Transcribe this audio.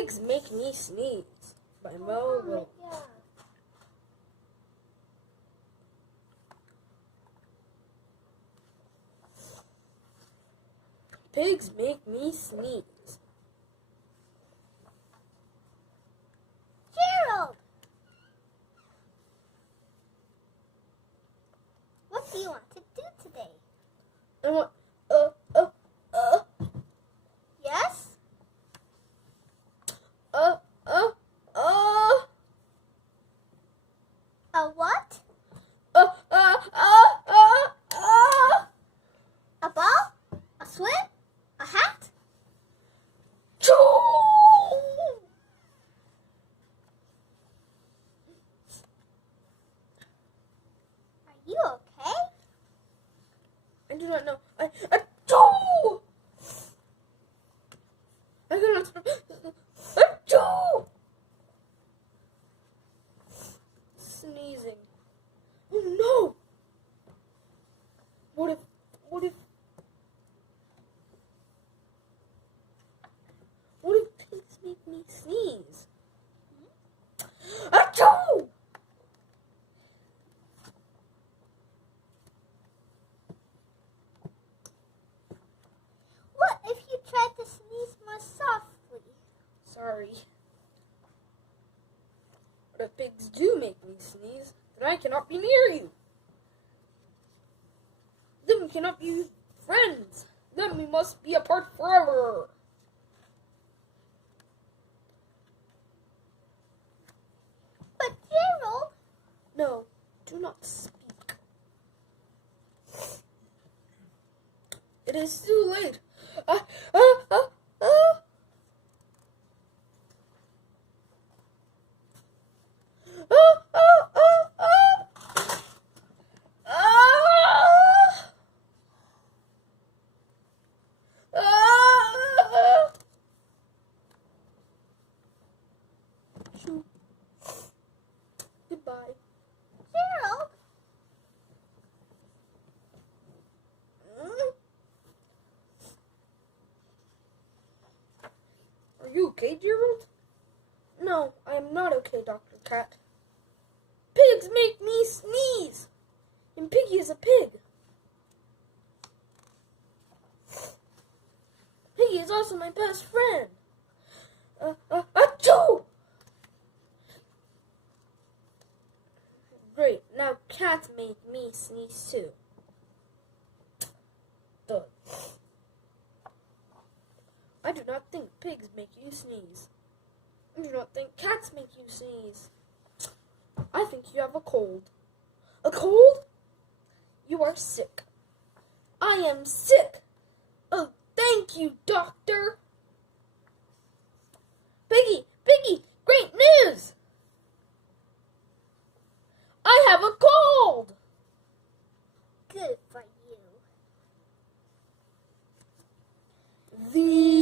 Pigs Make Me Sneeze by Mo Will. Pigs make me sneeze. Gerald! What do you want to do today? I want, Yes? A what? A ball? A swim? A hat? Are you okay? I do not know. I cannot. Sneezing. Oh no! What if pigs make me sneeze? Achoo! What if you tried to sneeze more softly? Sorry. But if pigs do make me sneeze, then I cannot be near you. Then we cannot be friends. Then we must be apart forever. But Gerald... No, do not speak. It is too late. Goodbye. Gerald? Are you okay, Gerald? No, I am not okay, Dr. Cat. Pigs make me sneeze! And Piggy is a pig. Piggy is also my best friend. Achoo! Great, now cats make me sneeze too. Duh. I do not think pigs make you sneeze. I do not think cats make you sneeze. I think you have a cold. A cold? You are sick. I am sick. Oh, thank you, doctor. Piggy, great news! I have a cold! Good for you. The